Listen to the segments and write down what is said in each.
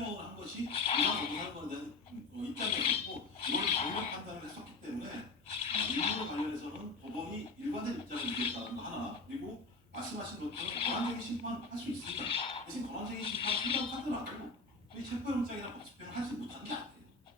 설명을 한 것이 이상거부사건에 대한 입장이었고 이걸 정면 판단을 했었기 때문에 이 부분 관련해서는 법원이 일관된 입장을 유지했다는 거 하나, 그리고 말씀하신 것처럼 권한쟁의 심판할 수 있습니다. 대신 권한쟁의 심판 한다고 하더라도 체포영장이나 법집행을 하지 못하는 게 아니에요.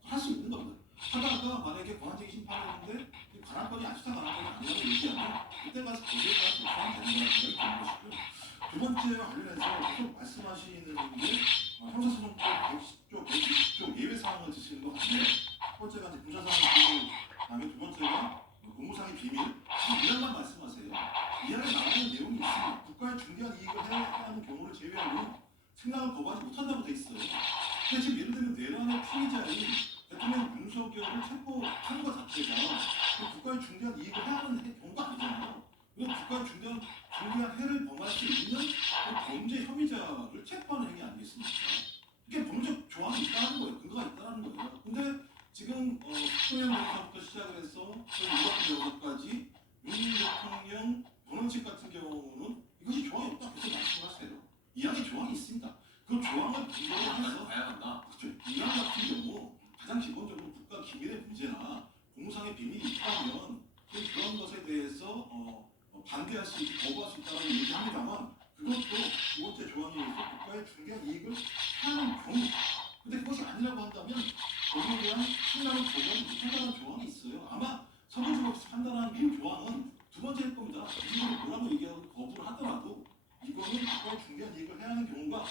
할 수 있는 겁니다. 하다가 만약에 권한쟁의 심판을 했는데 관할권이 수사 관할권이 아니라고 얘기하면 그때 가서 거기에 따라서 조항 되는 거라는 생각이 드는 것이고요. 두 번째와 관련해서 계속 말씀하시는 게 형사소송법 110조, 120조 예외사항을 지시는 것 같은데 첫 번째가 이제 부사사항 다음에 두 번째가 공무상의 비밀 이란만 말씀하세요. 이 안에 나오는 내용이 있습니다. 국가의 중대한 이익을 해야 하는 경우를 제외하고는 승낙을 거부하지 못한다고 돼 있어요. 근데 지금 예를 들면 내란의 피의자인 대통령 윤석열을 체포하는 것 자체가 국가의 중대한 이익을 해야 하는 경우가 아니잖아요. 이건 국가의 중대한 해를 범할 수 있는 범죄 혐의자를 체포하는 행위 아니겠습니까? 이게 범죄 조항이 있다는 거예요. 근거가 있다는 거예요. 근데 지금 소형 변호사부터 시작을 해서 유박 변호사까지 윤 대통령 변호인 같은 경우는 이것이 조항이 없다 계속 말씀하세요. 이 안에 조항이 있습니다. 그 조항을 근거로 해서 봐야 한다. 그렇죠. 이안 같은 경우 가장 기본적으로 국가 기밀의 문제나 공무상의 비밀이 있다면 그런 것에 대해서 반대할 수 있고 거부할 수 있다는 얘기합니다만 그것도 두 번째 조항에 의해서 국가의 중대한 이익을 하는 경우 근데 그것이 아니라고 한다면 거기에 대한 신뢰를 거부하지 못한다는 조항이 있어요. 아마 서부지법에서 판단한 그 조항은 두 번째일 겁니다. 이걸 뭐라고 얘기하고 거부를 하더라도 이거는 국가의 중대한 이익을 해야 하는 경우가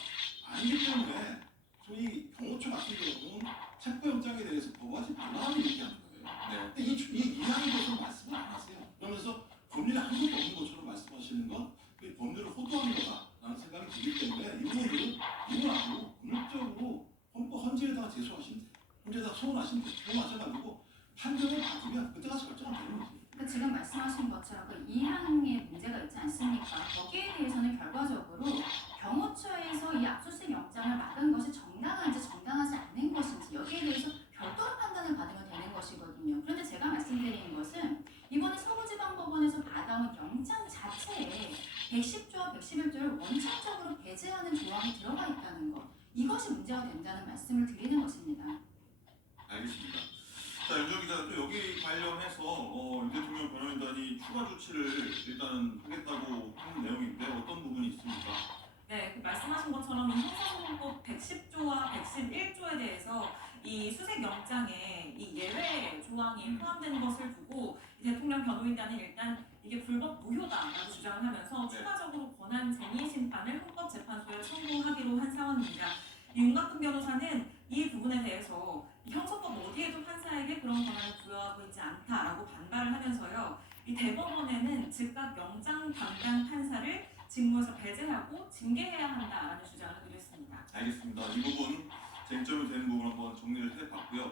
아니기 때문에 소위 경호처 같은 경우는 체포영장에 대해서 거부하지 말라고 얘기하는 거예요. 네. 근데 이 이양에 대해서 말씀을 안 하세요. 그러면서 법률이 아무것도 없는 것처럼 말씀하시는 건 법률을 호도하는 거다라는 생각이 들기 때문에 이 부분은 이거하고 본질적으로 헌법 헌재에다가 제소하시면 돼요. 헌재에다가 소원하시면 돼요. 소원하셔가지고 판정을 받으면 그때 가서 결정하면 되는 거지. 그러니까 지금 말씀하신 것처럼 그 이항에 문제가 있지 않습니까? 거기에 대해서는 결과적으로 경호처에서 이 압수수색 영장을 막은 것이 정당한지 정당하지 않는 것인지 여기에 대해서 별도로 판단을 받으면 되는 것이거든요. 그런데 제가 말씀드리는 것은 이번에 서부지방법원에서 받아온 영장 자체에 110조와 111조를 원칙적으로 배제하는 조항이 들어가 있다는 것. 이것이 문제가 된다는 말씀을 드리는 것입니다. 알겠습니다. 자, 윤정 기자, 또 여기 관련해서 윤 대통령 변호인단이 추가 조치를 일단은 하겠다고 하는 내용인데 어떤 부분이 있습니까? 네, 말씀하신 것처럼 이 형사소송법 110조와 111조에 대해서 이 수색 영장에 이 예외 조항이 포함되는 것을 두고 대통령 변호인단은 일단 이게 불법 무효다라고 주장을 하면서 추가적으로 권한쟁의 심판을 헌법재판소에 청구하기로 한 상황입니다. 윤곽근 변호사는 이 부분에 대해서 형사법 어디에도 판사에게 그런 권한을 부여하고 있지 않다라고 반발을 하면서요. 이 대법원에는 즉각 영장 담당 판사를 직무에서 배제하고 징계해야 한다라는 주장을 드렸습니다. 알겠습니다. 이 부분 쟁점이 되는 부분 한번 정리를 해봤고요.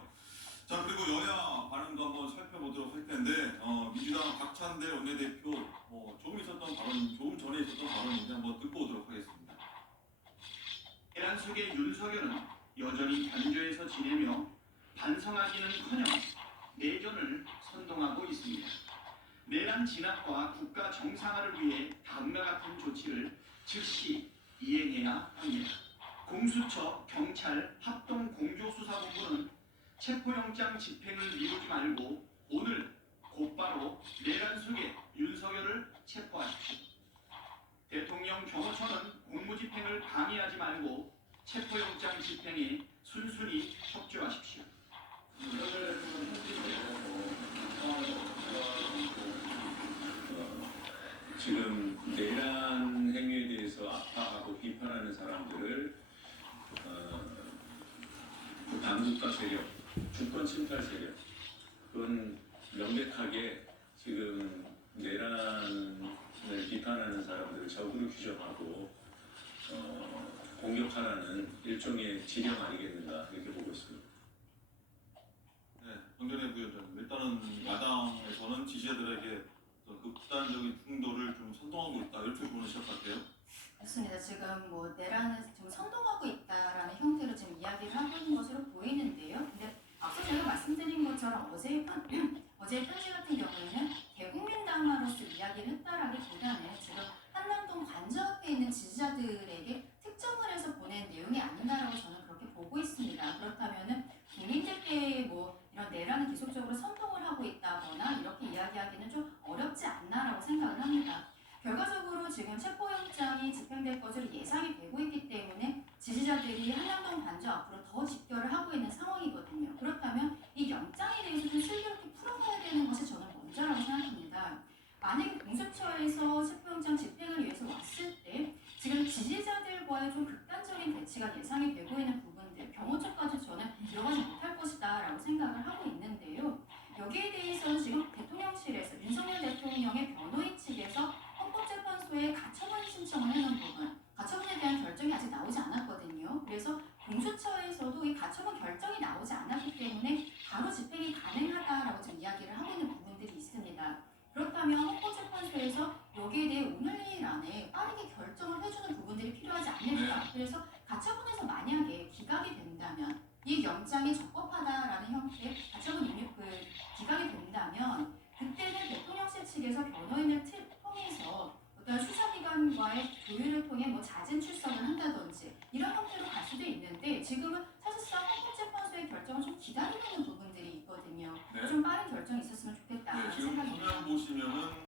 자, 그리고 여야 반응도 한번 살펴보도록 할 텐데 민주당 박찬대 원내대표 조금 전에 있었던 발언인데 한번 듣고 오도록 하겠습니다. 내란 속의 윤석열은 여전히 단죄에서 지내며 반성하기는커녕 내전을 선동하고 있습니다. 내란 진압과 국가 정상화를 위해 다음과 같은 조치를 즉시 이행해야 합니다. 공수처, 경찰, 합동공조수사본부는 체포영장 집행을 미루지 말고 오늘 곧바로 내란 속의 윤석열을 체포하십시오. 대통령 경호처는 공무집행을 방해하지 말고 체포영장 집행에 순순히 협조하십시오. 지금 내란 행위에 대해서 아파하고 비판하는 사람들을 그 반국가 세력, 주권 침탈 세력, 그건 명백하게 지금 내란을 비판하는 사람들을 적으로 규정하고 공격하라는 일종의 지령 아니겠는가 이렇게 보고 있습니다. 네, 정전혜 부위원장님. 일단은 야당에서는 지지자들에게 극단적인 충돌을 좀 선동하고 있다 이렇게 보는 시각 같아요. 맞습니다. 지금 뭐 내란을 좀 선동하고 있다라는 형태로 지금 이야기를 하고 있는 것으로 보이는데요. 근데 앞서 제가 말씀드린 것처럼 어제의 편지 같은 경우에는 대국민당으로서 이야기를 했다라기보다는 지금 한남동 관저 앞에 있는 지지자들에게 특정을 해서 보낸 내용이 아닌가라고 저는 그렇게 보고 될 것으로 예상이 되고 있기 때문에 지지자들이 한남동 반주 앞으로 더 집결을 하고 있는 상황이거든요. 그렇다면 이 영장에 대해서 좀 슬기롭게 풀어가야 되는 것이 저는 먼저라고 생각합니다. 만약에 공수처에서 체포영장 집행을 위해서 왔을 때 지금 지지자들과의 좀 극단적인 대치가 예상이 되고 있는 부분들, 경호처까지 저는 들어가지 못할 것이다 라고 생각을 하고 있는데요. 여기에 대해서는 지금 대통령실에서 윤석열 대통령의 변호인 측에서 헌법재판소에 가처분 신청을 해놓은 부분, 가처분에 대한 결정이 아직 나오지 않았거든요. 그래서 공수처에서도 이 가처분 결정이 나오지 않았기 때문에 바로 집행이 가능하다라고 지금 이야기를 하고 있는 부분들이 있습니다. 그렇다면 헌법재판소에서 여기에 대해 오늘 내일 안에 빠르게 결정을 해주는 부분들이 필요하지 않을까. 그래서 가처분에서 만약에 기각이 된다면 이 영장이 적법하다라는 형태의 가처분 기각이 된다면 그때는 대통령실 측에서 변호인을 통해서 어떤 수사기관과의 조율을 통해 뭐 잦은 출석을 한다든지 이런 형태로 갈 수도 있는데 지금은 사실상 헌법재판소의 결정을 좀 기다리는 부분들이 있거든요. 네. 좀 빠른 결정이 있었으면 좋겠다 네, 지금 생각입니다. 화면 보시면은